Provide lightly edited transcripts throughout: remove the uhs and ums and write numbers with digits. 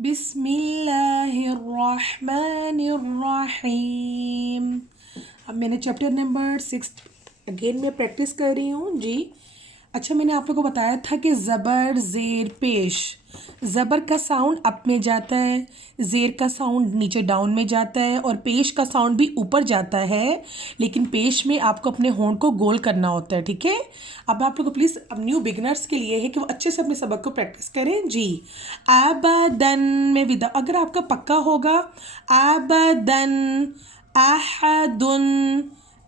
بسم اللہ الرحمن الرحیم. اب میں نے چیپٹر نمبر 6 اگین میں پریکٹس کر رہی ہوں جی. اچھا، میں نے آپ لوگوں کو بتایا تھا کہ زبر زیر پیش. زبر کا ساؤنڈ اپ میں جاتا ہے، زیر کا ساؤنڈ نیچے ڈاؤن میں جاتا ہے، اور پیش کا ساؤنڈ بھی اوپر جاتا ہے، لیکن پیش میں آپ کو اپنے ہونٹ کو گول کرنا ہوتا ہے. ٹھیک ہے، اب آپ لوگوں کو پلیز اب نیو بگنرس کے لیے ہے کہ وہ اچھے سے اپنے سبق کو پریکٹس کریں جی. ابدن میں ود اگر آپ کا پکا ہوگا ابدن، احد،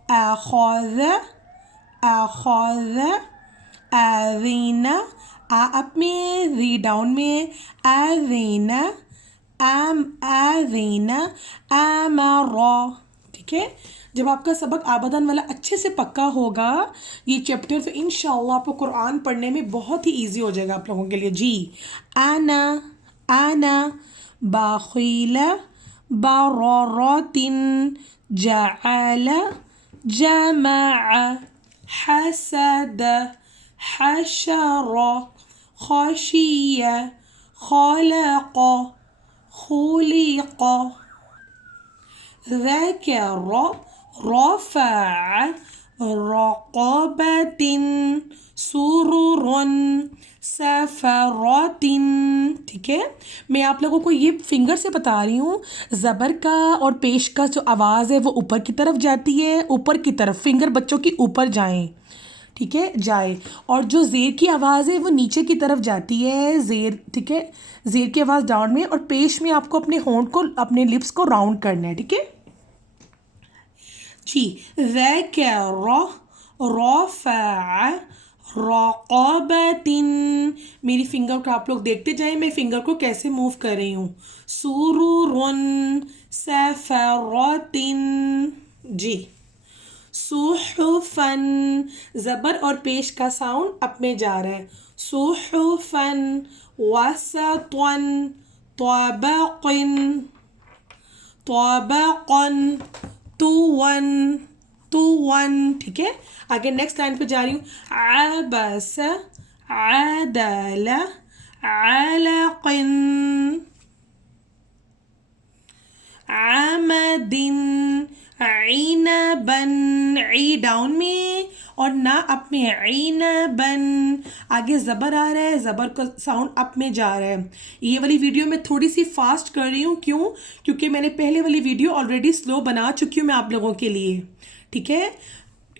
اخذ، اخذ، اذین، اپ میں، ری ڈاؤن میں، اذین، اذین، امر. ٹھیک ہے، جب آپ کا سبق آبدان والا اچھے سے پکا ہوگا یہ چیپٹر، تو انشاءاللہ آپ کو قرآن پڑھنے میں بہت ہی ایزی ہو جائے گا آپ لوگوں کے لیے جی. انا بخیل، بررۃ، جعل، جمع، حسد، حشر، خشی، خلق، خلق، ذکر، رفع، رقبۃ، سرر، سفرۃ. ٹھیک ہے، میں آپ لوگوں کو یہ فنگر سے بتا رہی ہوں. زبر کا اور پیش کا جو آواز ہے وہ اوپر کی طرف جاتی ہے، اوپر کی طرف فنگر بچوں کی اوپر جائیں. ٹھیک ہے، جائے. اور جو زیر کی آواز ہے وہ نیچے کی طرف جاتی ہے، زیر. ٹھیک ہے، زیر کی آواز ڈاؤن میں، اور پیش میں آپ کو اپنے ہونٹ کو، اپنے لپس کو راؤنڈ کرنا ہے. ٹھیک ہے جی. ذکر، رفع، رقبۃ. میری فنگر کو آپ لوگ دیکھتے جائیں میں فنگر کو کیسے موو کر رہی ہوں. سرور، سفرۃ جی. صحفاً، زبر اور پیش کا ساؤنڈ اپ میں جا رہا ہے. صحفاً، وسطاً، طبقاً، طبقاً، طواً، طواً. ٹھیک ہے، آگے نیکسٹ لائن پہ جا رہی ہوں. عبس، عدل، علق، عمد، عنباً، عی ڈاؤن میں اور نہ اپ میں، عنباً. آگے زبر آ رہا ہے، زبر کا ساؤنڈ اپ میں جا رہا ہے. یہ والی ویڈیو میں تھوڑی سی فاسٹ کر رہی ہوں، کیوں؟ کیونکہ میں نے پہلے والی ویڈیو آلریڈی سلو بنا چکی ہوں میں آپ لوگوں کے لیے. ٹھیک ہے،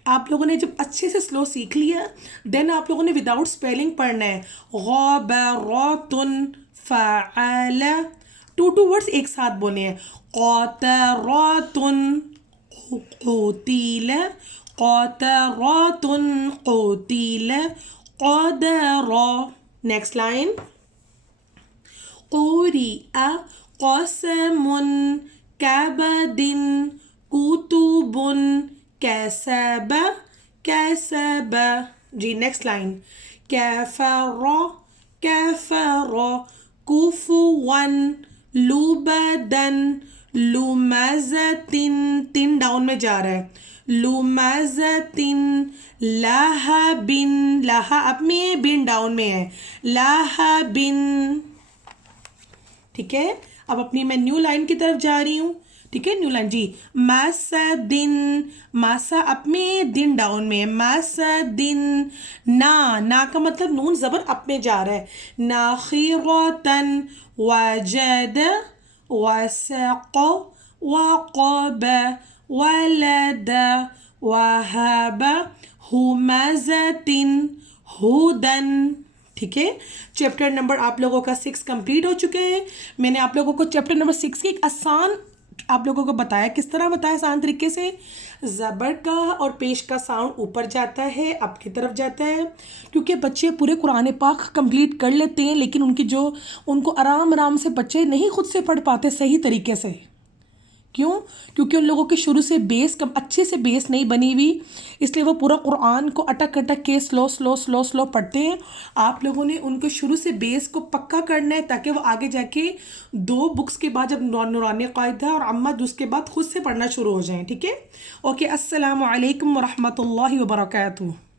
آپ لوگوں نے جب اچھے سے سلو سیکھ لیا دین آپ لوگوں نے وداؤٹ اسپیلنگ پڑھنا ہے. غبرۃ، فعل، ٹو ورڈز ایک ساتھ بولے ہیں. قطرۃ، قتیل، قطرۃ، قتیل، قدر. Next line. قریء، قسم، کبد، کتب، کسب، کسب جی. Next line. کفر، کفر، کفوا، لبدن، لمزۃ، تن ڈاؤن میں جا رہا ہے. لمزۃ، لہب، لہا اب میں، بن ڈاؤن میں ہے. لہب. ٹھیک ہے، اب اپنی میں نیو لائن کی طرف جا رہی ہوں. ٹھیک ہے، نیو لائن جی. مسد، ماسا اپ میں، دن ڈاؤن میں ہے. مسد، نا کا مطلب نون زبر اپ میں جا رہا ہے. ناخرۃ، وجد، وسق، وقب، ولد، وہب، ہمزۃ، ہدن. ٹھیک ہے، چیپٹر نمبر آپ لوگوں کا 6 کمپلیٹ ہو چکے ہیں. میں نے آپ لوگوں کو چیپٹر نمبر 6 کی ایک آسان آپ لوگوں کو بتایا. کس طرح بتایا؟ آسان طریقے سے. زبر کا اور پیش کا ساؤنڈ اوپر جاتا ہے، اپ کی طرف جاتا ہے. کیونکہ بچے پورے قرآن پاک کمپلیٹ کر لیتے ہیں، لیکن ان کو آرام سے بچے نہیں خود سے پڑھ پاتے صحیح طریقے سے. کیوں؟ کیونکہ ان لوگوں کے شروع سے بیس اچھے سے بیس نہیں بنی ہوئی، اس لیے وہ پورا قرآن کو اٹک کے سلو پڑھتے ہیں. آپ لوگوں نے ان کو شروع سے بیس کو پکا کرنا ہے تاکہ وہ آگے جا کے 2 بکس کے بعد جب نورانی قاعدہ اور عمد اس کے بعد خود سے پڑھنا شروع ہو جائیں. ٹھیک ہے، اوکے. السلام علیکم ورحمۃ اللہ وبرکاتہ.